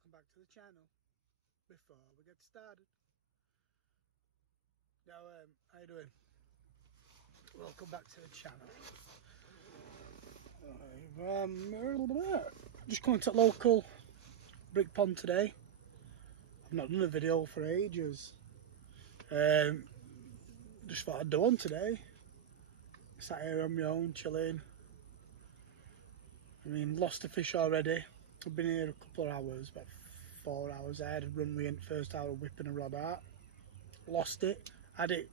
welcome back to the channel. Before we get started, now how you doing? Welcome back to the channel. Just going to local brick pond today. I've not done a video for ages. Just thought I'd do one today. Sat here on my own, chilling. I mean, lost a fish already. I've been here a couple of hours, about 4 hours. I had a run with it first hour whipping a rod out. Lost it. Had it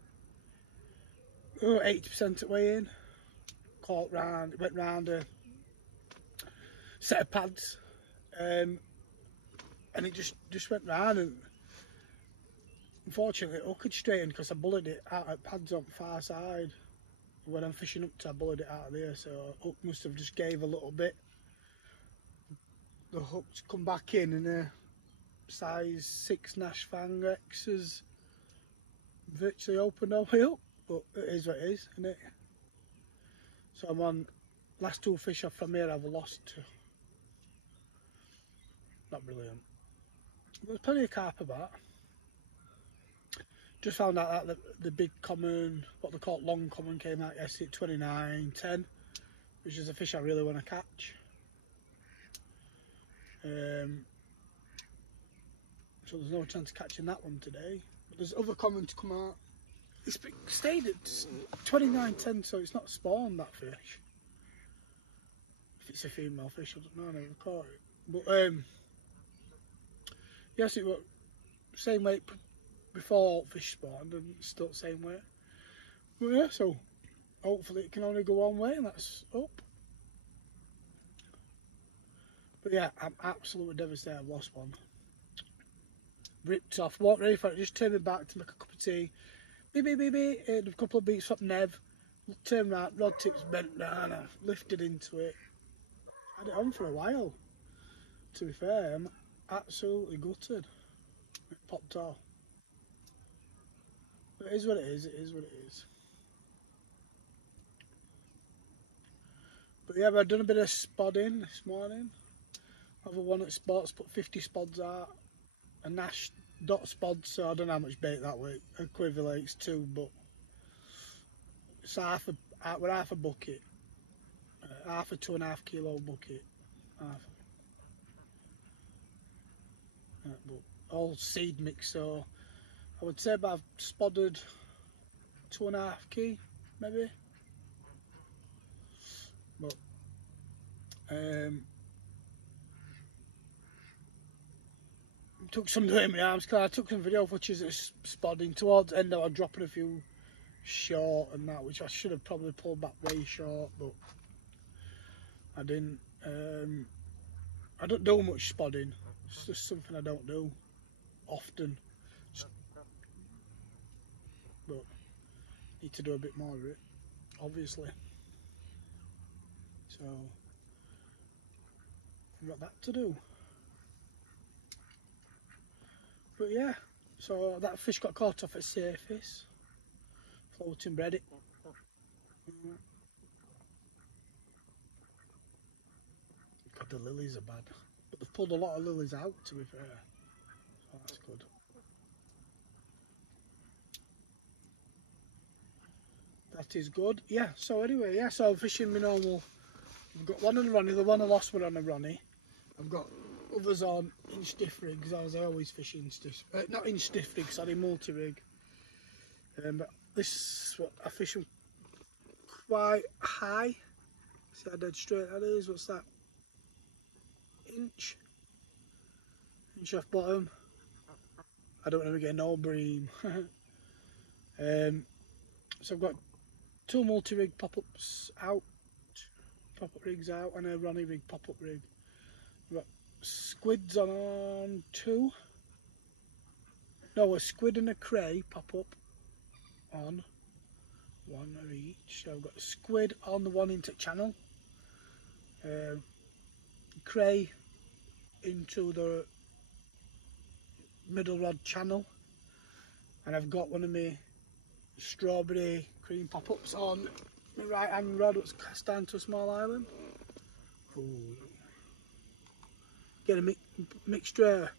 80% at way in. Caught round, went round a set of pads. And it just went round, and unfortunately it hooked straight in because I bullied it out at pads on the far side. When I'm fishing up to, I bullied it out of there, so hook must have just gave a little bit. The hook's come back in, and a size 6 Nash Fang X has virtually opened all the way up, but it is what it is, isn't it? So I'm on last 2 fish off from here I've lost to. Not brilliant. There's plenty of carp about. Just found out that the big common, what they call long common, came out yesterday at 29.10, which is a fish I really want to catch. So there's no chance of catching that one today. But there's other common to come out. It's stayed at 29.10, so it's not spawned, that fish. If it's a female fish, I don't know, I never caught it. But yes, it was same weight before fish spawned, and it's still the same weight. But yeah, so hopefully it can only go one way, and that's up. But yeah, I'm absolutely devastated I've lost one. Ripped off, walked ready for it, just turned me back to make a cup of tea. Beep, beep, beep, beep, and a couple of beats from Nev. Turned right, rod tips bent down, I lifted into it. Had it on for a while. To be fair, I'm absolutely gutted. It popped off. But it is what it is, it is what it is. But yeah, I've done a bit of spodding this morning. I've one at Spots, put 50 spods out. A Nash dot spod, so I don't know how much bait that way equivalates to, but it's half a bucket. Half a 2.5 kilo bucket. Half. But all seed mix, so I would say about I've spodded 2.5 key, maybe. But took some doing my arms, because I took some video footage of spodding. Towards the end I was dropping a few short and that, which I should have probably pulled back way short, but I didn't. I don't do much spodding. It's just something I don't do often. But need to do a bit more of it, obviously. So I've got that to do. But yeah, so that fish got caught off at surface, floating bread. God, the lilies are bad, but they've pulled a lot of lilies out, to be fair, so that's good. That is good. Yeah, so anyway, yeah, so I'm fishing my normal. I've got one on a Ronnie, the one I lost one on a Ronnie. I've got others on in stiff rigs, as I always fish in stiff, not in stiff rigs, sorry, multi-rig. But this, what I fish them quite high. See how dead straight that is, what's that? Inch off bottom. I don't ever get no bream. So I've got 2 multi-rig pop-ups out, pop-up rigs out, and a Ronnie rig pop-up rig. I've got squids on 2. No, a squid and a cray pop-up on 1 of each. So I've got a squid on the one into channel, cray into the middle rod channel, and I've got one of my strawberry cream pop-ups on my right hand rod, which cast down to a small island. Ooh. get a mixture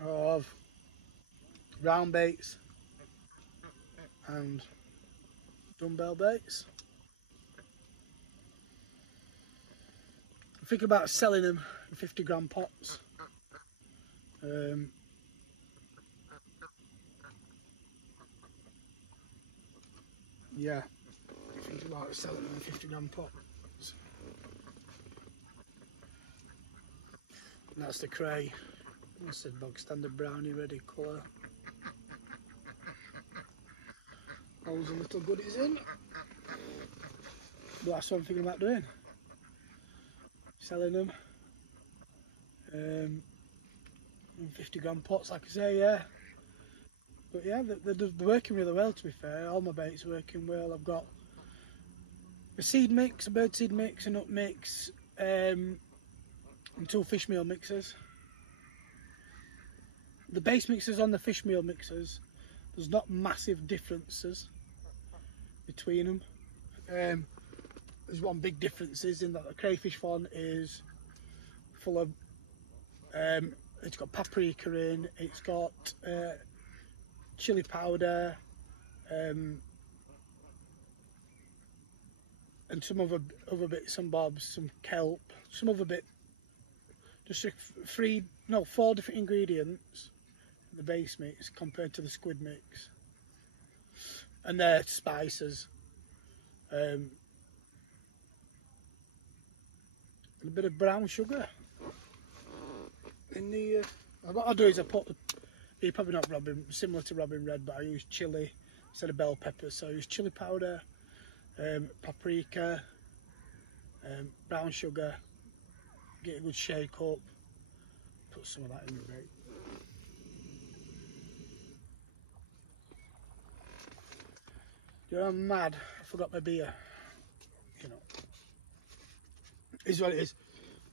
of round baits and dumbbell baits. I'm thinking about selling them in 50 gram pots. Yeah, thinking about selling them in 50 gram pots. And that's the cray. That's the bog standard brownie ready colour. All the little goodies in. But that's what I'm thinking about doing. Selling them in 50 gram pots, like I say, yeah. But yeah, they're working really well, to be fair. All my baits are working well. I've got a seed mix, a bird seed mix, a nut mix, and 2 fish meal mixers. The base mixers on the fish meal mixers, there's not massive differences between them. There's one big difference is in that the crayfish one is full of, it's got paprika in, it's got chili powder, and some other bits and bobs, some kelp, some other bit, just 4 different ingredients in the base mix compared to the squid mix, and their spices, and a bit of brown sugar in the. What I do is I put, you're probably not similar to Robin Red, but I use chili instead of bell peppers, so I use chili powder, paprika, brown sugar, get a good shake up, put some of that in the bait. I'm mad, I forgot my beer, you know, is what it is.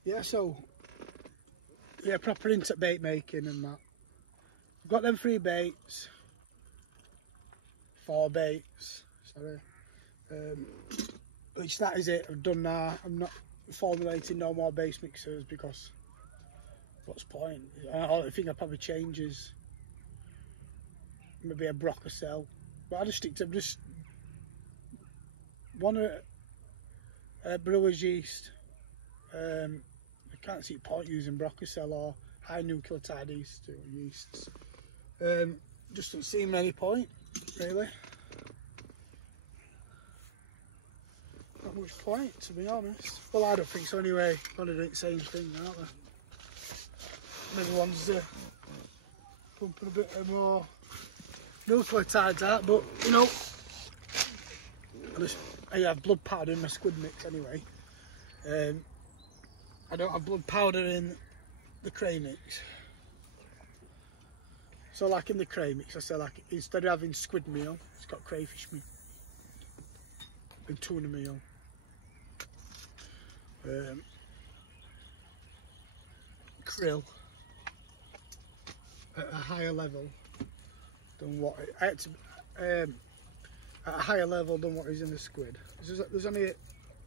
Yeah, so, yeah, proper into bait making and that. I've got them 3 baits, 4 baits, sorry, which that is it, I've done that. I'm not formulating no more base mixers because what's the point? I think I'll probably change is maybe a Brock or cell, but I just stick to just one brewer's yeast. I can't see point using Broccacell or high nucleotide yeasts. Just doesn't seem any point, really. Not much point, to be honest. Well, I don't think so anyway. They're doing the same thing, aren't they? Maybe one's pumping a bit more nucleotides out, but you know, I have blood powder in my squid mix anyway. I don't have blood powder in the cray mix. So like in the cray mix, I say like instead of having squid meal, it's got crayfish meal and tuna meal. Krill at a higher level than what at a higher level than what is in the squid. There's only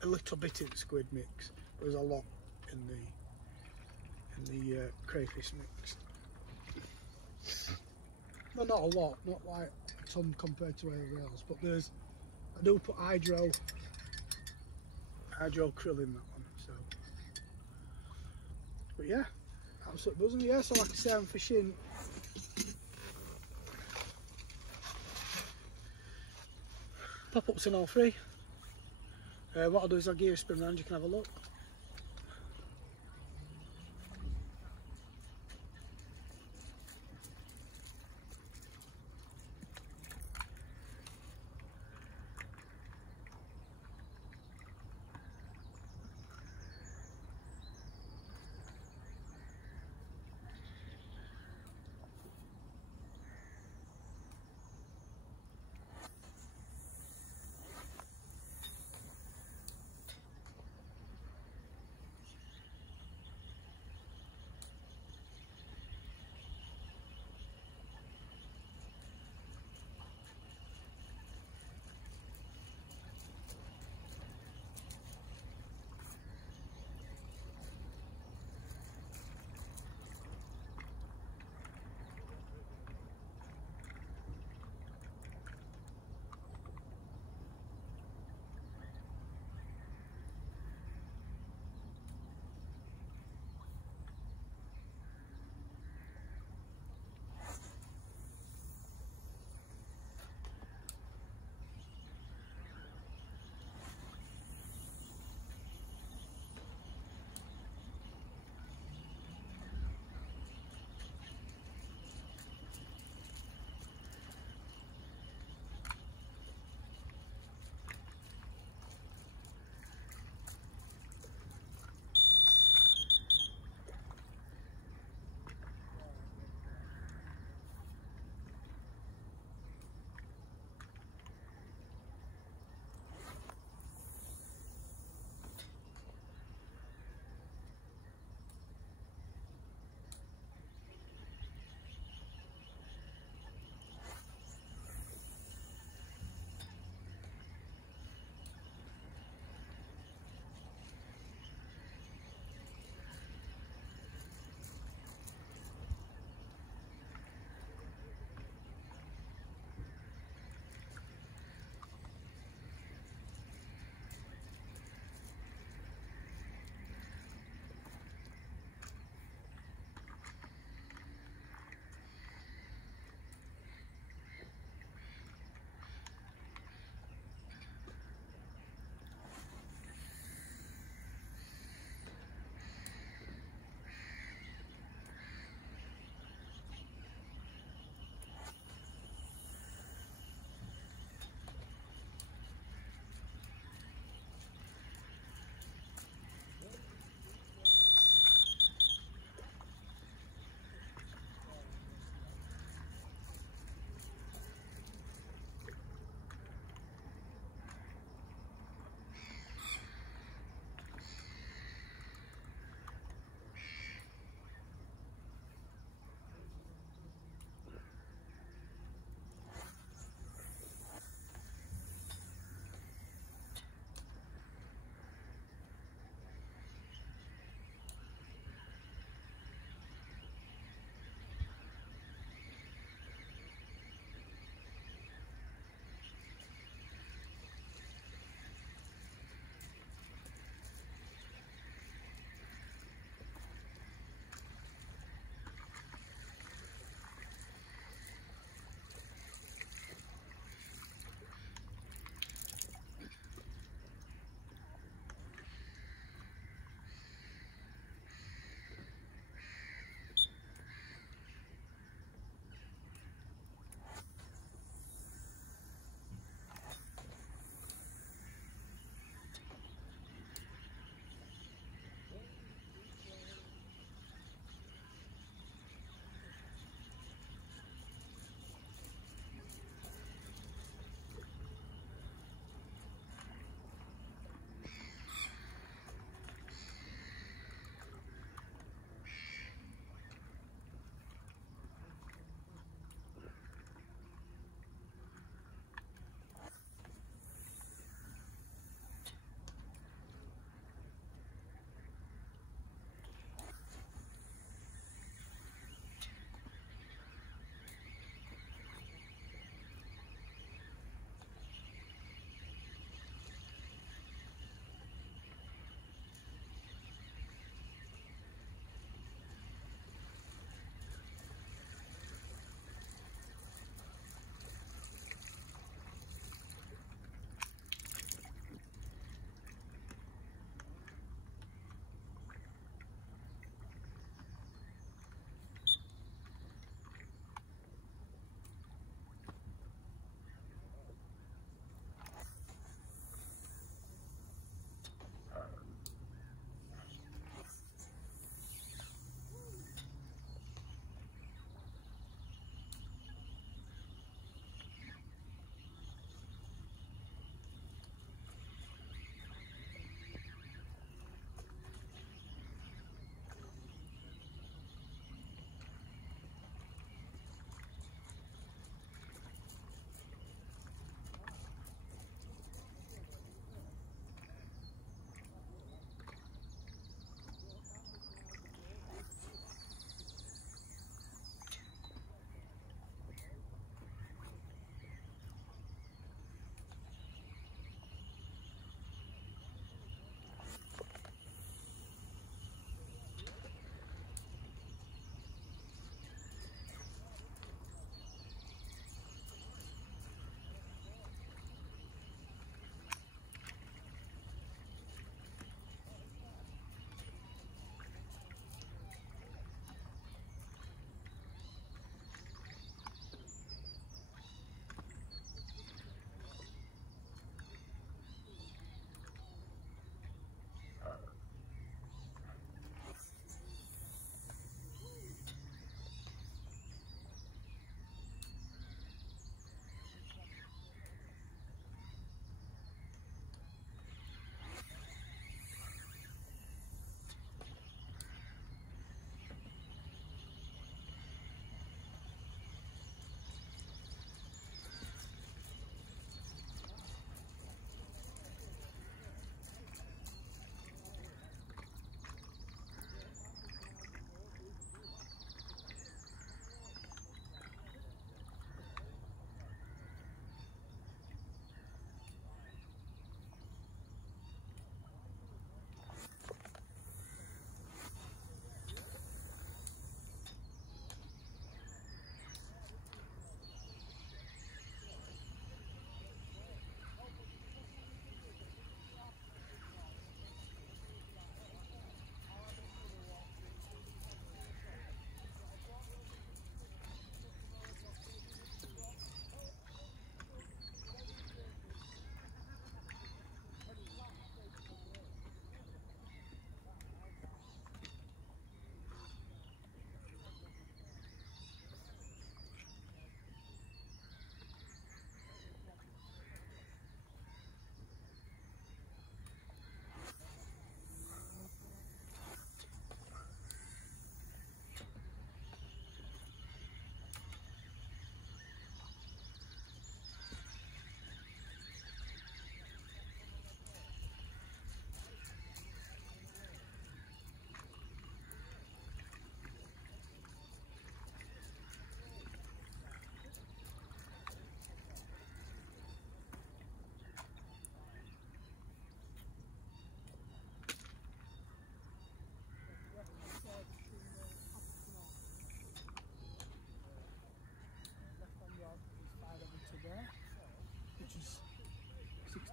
a little bit in the squid mix. There's a lot in the crayfish mix. Well, not a lot, not like a ton compared to anything else, but I do put hydro krill in that one. So, but yeah, absolutely buzzing. Yeah, so like I say, I'm fishing. Pop-ups in all 3. What I'll do is I'll give you a spin round, you can have a look.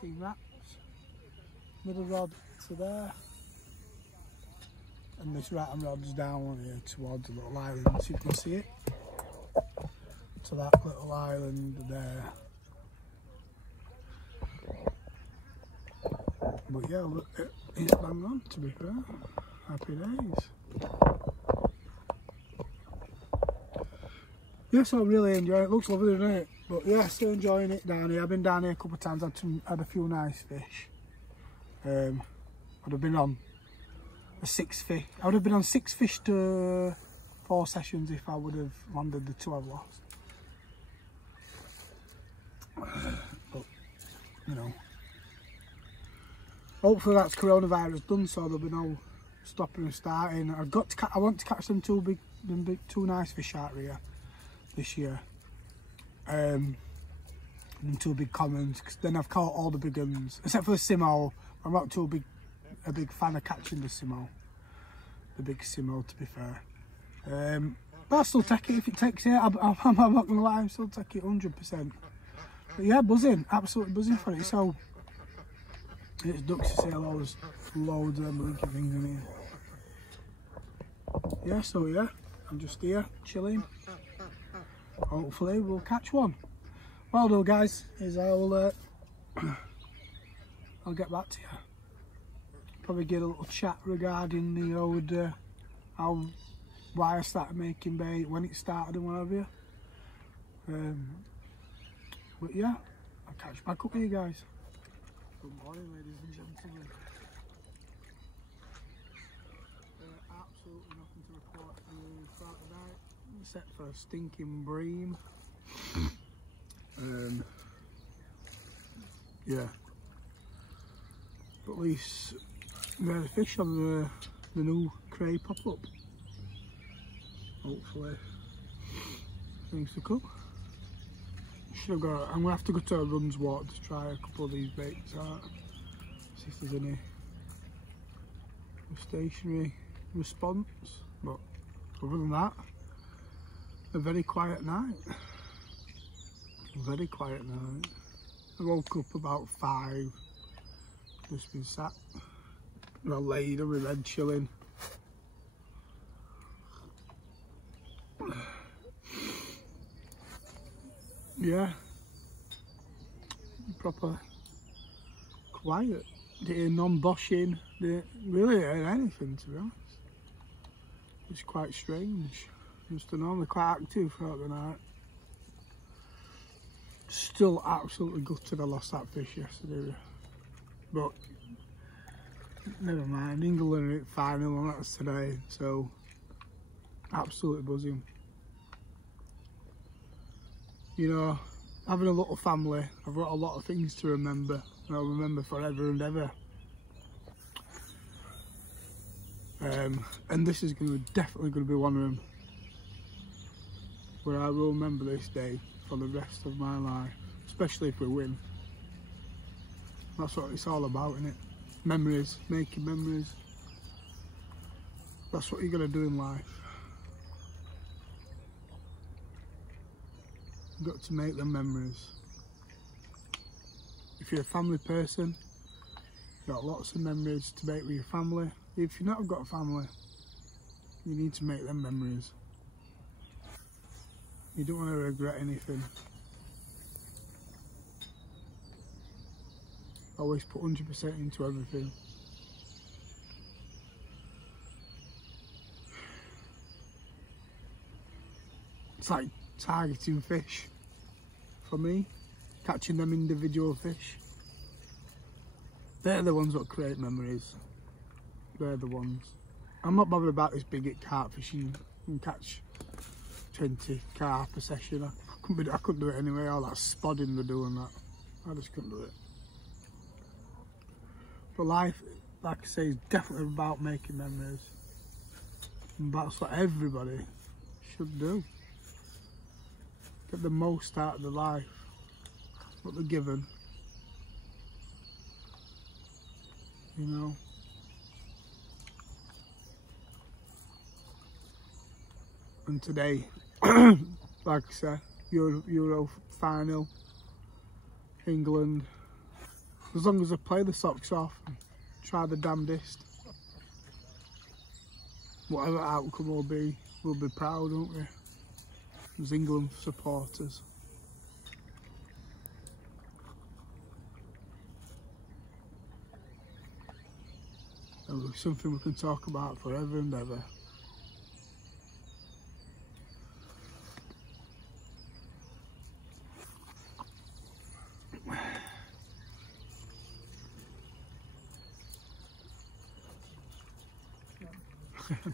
16 wraps. Middle rod to there. And this right hand rod's down here towards the little island, so you can see it. To that little island there. But yeah, look, it's bang on, to be fair. Happy days. Yes, I really enjoy it. Looks lovely, doesn't it? But yeah, still enjoying it down here. I've been down here a couple of times, had a few nice fish. I'd have been on a 6 fish. I would have been on 6 fish to 4 sessions if I would have landed the 2 I've lost. But, you know, hopefully that's coronavirus done, so there'll be no stopping and starting. I want to catch them two nice fish out here this year. And 2 big commons, because then I've caught all the big ones, except for the Simo. I'm not a big fan of catching the Simo. The big Simo, to be fair. But I'll still take it if it takes it. I'm not going to lie, I'll still take it 100%. But yeah, buzzing, absolutely buzzing for it. So, it's ducks to sail, loads of them blinky things in here. Yeah, so yeah, I'm just here, chilling. Hopefully we'll catch one. Well done, guys, is I'll get back to you. Probably get a little chat regarding the old why I started making bait, when it started and what have you. But yeah, I'll catch back up with you guys. Good morning, ladies and gentlemen. Absolutely nothing to report throughout the night, except for a stinking bream. Yeah, but at least there's fish on the new cray pop-up. Hopefully things to come. I'm gonna have to go to a runs water to try a couple of these baits out, see if there's any stationary response. But other than that, a very quiet night. Very quiet night. I woke up about 5, just been sat, well, laid on my bed chilling. Yeah, proper quiet, non-boshing, really anything, to be honest. It's quite strange. Used to normally quite active throughout the night. Still absolutely gutted I lost that fish yesterday, but never mind. England are at final and that's today, so absolutely buzzing. You know, having a little family, I've got a lot of things to remember, and I'll remember forever and ever. And this is definitely going to be one of them, where I will remember this day for the rest of my life, especially if we win. That's what it's all about, isn't it? Memories, making memories. That's what you're going to do in life. You've got to make them memories. If you're a family person, you've got lots of memories to make with your family. If you've not got a family, you need to make them memories. You don't want to regret anything. Always put 100% into everything. It's like targeting fish for me, catching them individual fish. They're the ones that create memories. They're the ones. I'm not bothered about this big carp fishing. You can catch 20 carp a session. I couldn't do it anyway. All that spodding they're doing that. I just couldn't do it. But life, like I say, is definitely about making memories. And that's what everybody should do. Get the most out of their life, what they're given. You know. And today, like I said, Euro final, England, As long as I play the socks off and try the damnedest. Whatever outcome will be, we'll be proud, won't we? As England supporters. It'll be something we can talk about forever and ever.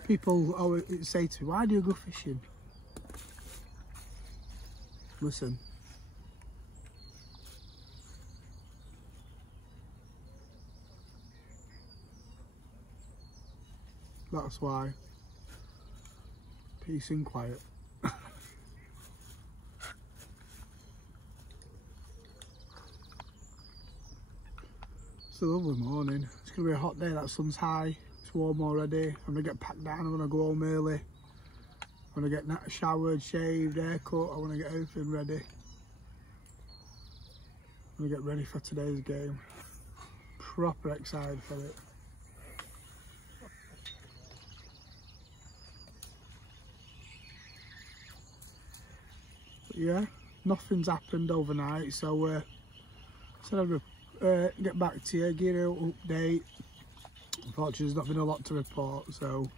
People always say to me, why do you go fishing? Listen. That's why. Peace and quiet. It's a lovely morning. It's going to be a hot day, that sun's high. It's warm already. I'm going to get packed down, I'm going to go home early. I'm going to get showered, shaved, haircut. I want to get everything ready. I'm going to get ready for today's game. Proper excited for it. But yeah, nothing's happened overnight, so I said I'd get back to you, give you an update. Unfortunately, there's not been a lot to report, so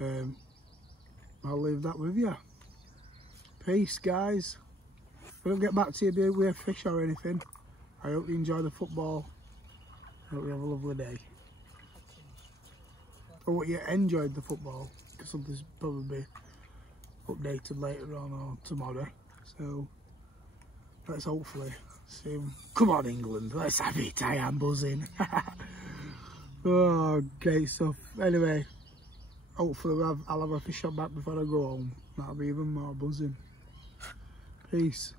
I'll leave that with you. Peace, guys. If I don't get back to you with a fish or anything, I hope you enjoy the football. I hope you have a lovely day. I hope you enjoyed the football, because something's probably updated later on or tomorrow. So let's hopefully see them. Come on, England, let's have it. I am buzzing. Oh, great stuff. Anyway, hopefully I'll have a fish shot back before I go home. That'll be even more buzzing. Peace.